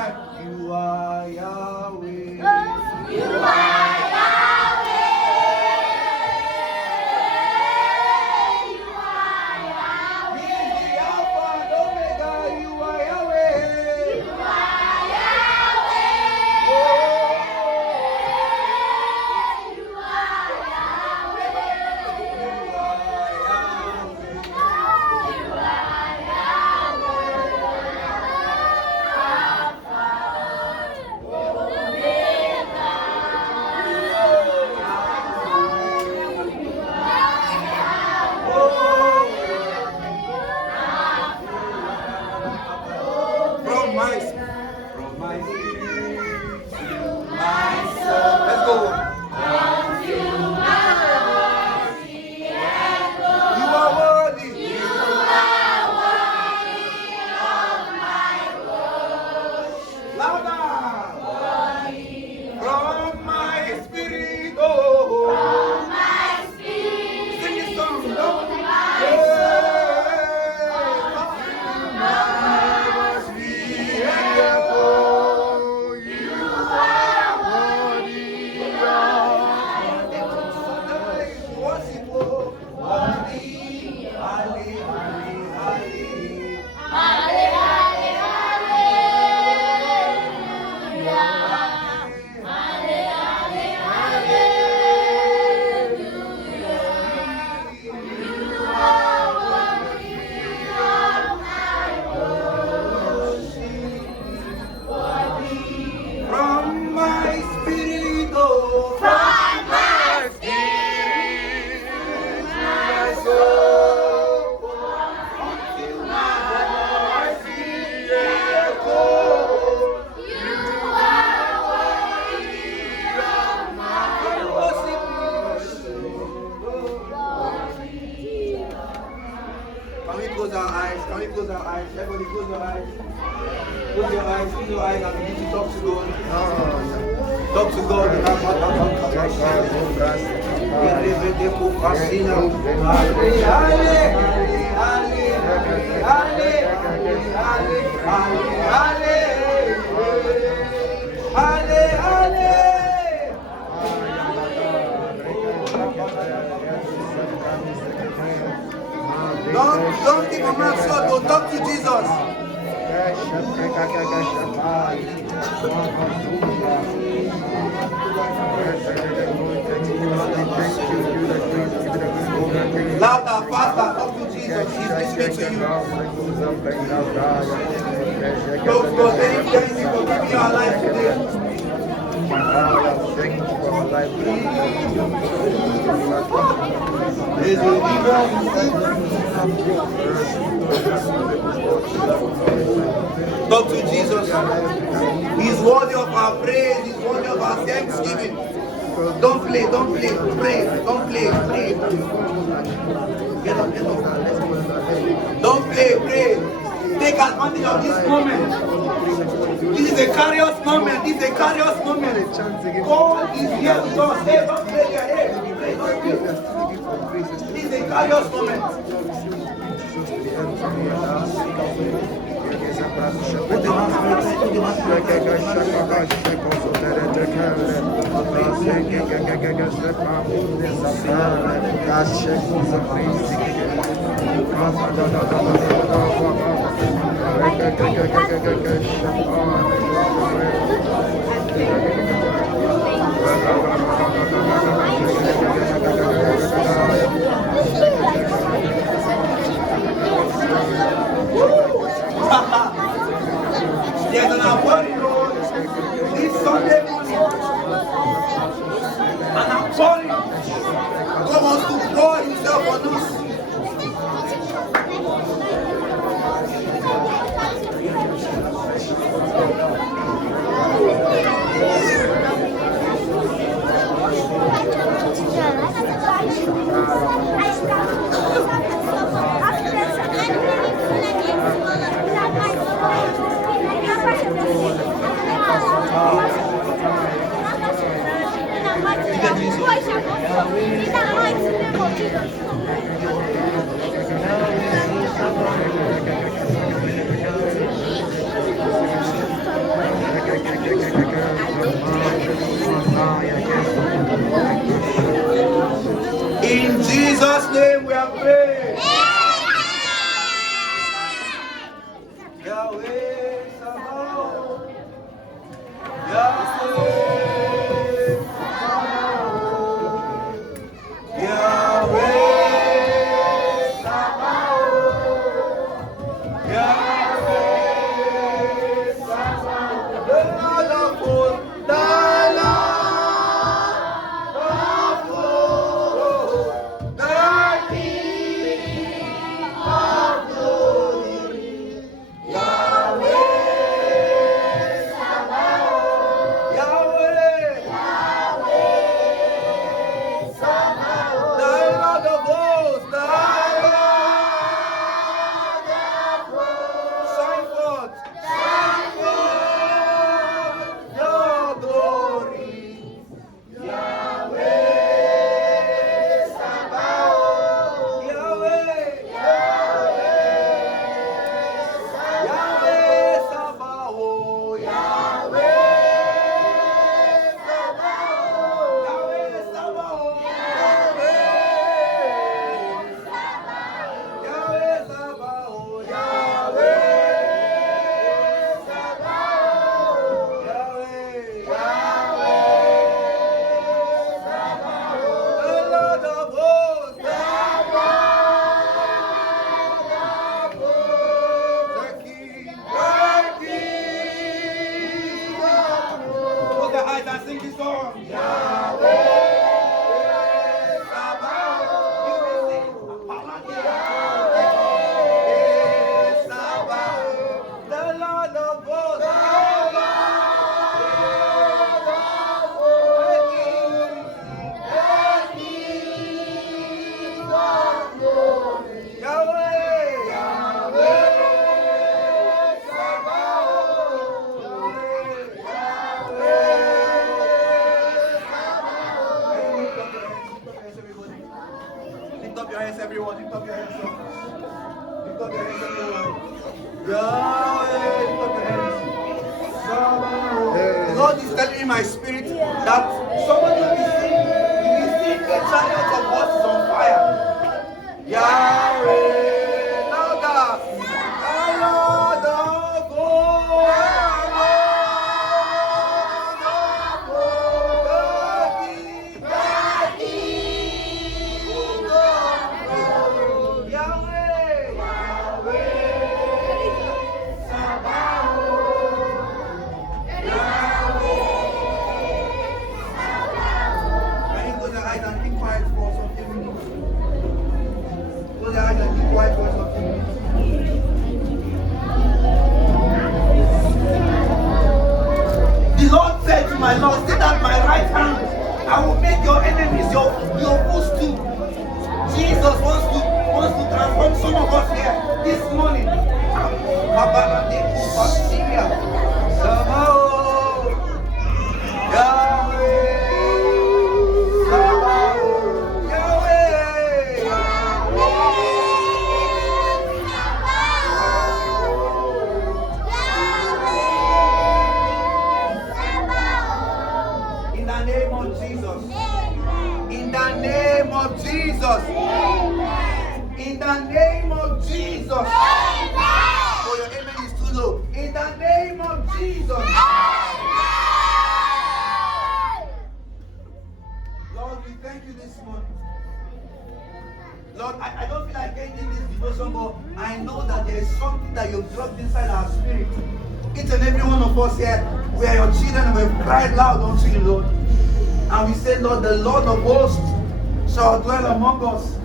You are Yahweh. You are Yahweh. You are Yahweh. He is the Alpha and Omega. You are Yahweh. You are Yahweh. You are From my spirit to my soul. Let's go. You are worthy. Louder. From my spirit, oh. Sing this song. From my spirit, oh, from my spirit to my soul, until my voice is echoed. You are worthy of my worship. Can we close our eyes? Can we close our eyes? Everybody close your eyes. Close your eyes, and begin to talk to God. Talk to God. Don't keep your mouth shut. Don't talk to Jesus. Louder, faster, talk to Jesus. He's listening to you. Lord God, thank you for giving your life today. Talk to Jesus. He's worthy of our praise. He's worthy of our thanksgiving. Don't play. Pray. Don't play. Pray. Get up. Don't play. Pray. Take advantage of this moment. This is a curious moment. God is here with us. Hey, don't play your head. This is a curious moment. There's an outpouring this Sunday morning. An outpouring. God wants to pour himself on us. our praise. Yahweh Sabaoth. Yahweh Sabaoth. Yahweh Sabaoth. Yahweh Sabaoth. The Lord of hosts. The Lord of hosts. The King of glory. Yahweh Sabaoth. Yahweh. The Lord of hosts. The Lord of hosts. Shine forth. Shine forth your glory. Yahweh Sabaoth. Yahweh. Yahweh Sabaoth. Yahweh Sabaoth. Yahweh Sabaoth. Yahweh Sabaoth. Yahweh Sabaoth. The Lord of hosts. The King. Close your eyes and sing this song. Yahweh Sabaoth. You will sing. Yahweh Sabaoth. The Lord of hosts. The King. Yahweh. Yahweh Sabaoth. Lift up your hands, everyone. Lift up your hands, everyone. Lift up your hands, everyone. Yahweh, lift up your hands. The Lord is telling me in my spirit that somebody will be seeing a chariot of horses on fire. Yahweh, louder. The Lord of hosts. The Lord said to my Lord, sit at my right hand. I will make your enemies your footstool. Jesus wants to transform some of us here this morning. In the name of Jesus. In the name of Jesus. In the name of Jesus. Oh, your amen is too low. In the name of Jesus. Lord, we thank you this morning. Lord, I don't feel like ending this devotion, but I know that there is something that you've dropped inside our spirit. Each and every one of us here, we are your children and we've cried loud unto you, Lord. And we say, Lord, the Lord of hosts shall dwell among us,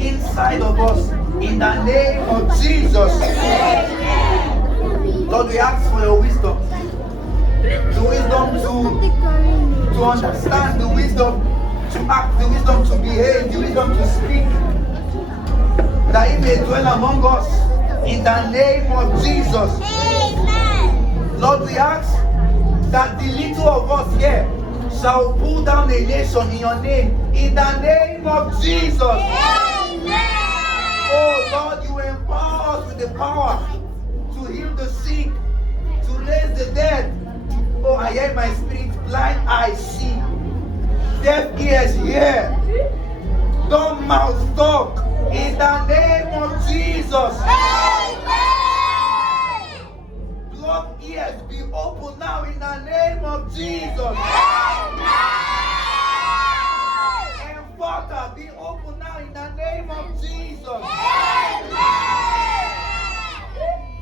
inside of us, in the name of Jesus. Lord, we ask for your wisdom. The wisdom to understand, the wisdom to act, the wisdom to behave, the wisdom to speak. That he may dwell among us, in the name of Jesus. Lord, we ask that the little of us here shall pull down a nation in your name, in the name of Jesus. Oh Lord, you empower us with the power to heal the sick, to raise the dead. Oh, I hear my spirit, blind eyes see, deaf ears hear, dumb mouths talk. In the name of Jesus. Blocked ears be open now in the name of Jesus. Water be open now in the name of Jesus.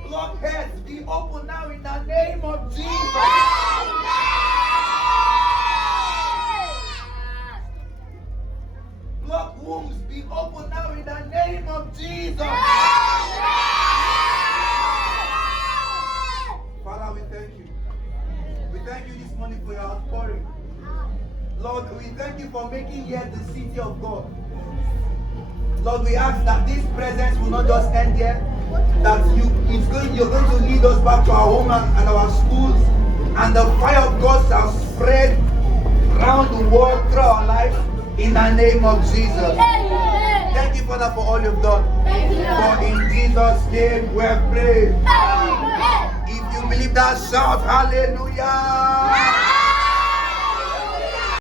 Blockheads be open now in the name of Jesus. Block wombs be open now in the name of Jesus. Father, we thank you. We thank you this morning for your outpouring. Lord, we thank you for making here the city of God. Lord, we ask that this presence will not just end here, that you're going to lead us back to our home and our schools, and the fire of God shall spread around the world through our lives in the name of Jesus. Thank you, Father, for all you've done. For in Jesus' name we have prayed. If you believe that, shout hallelujah.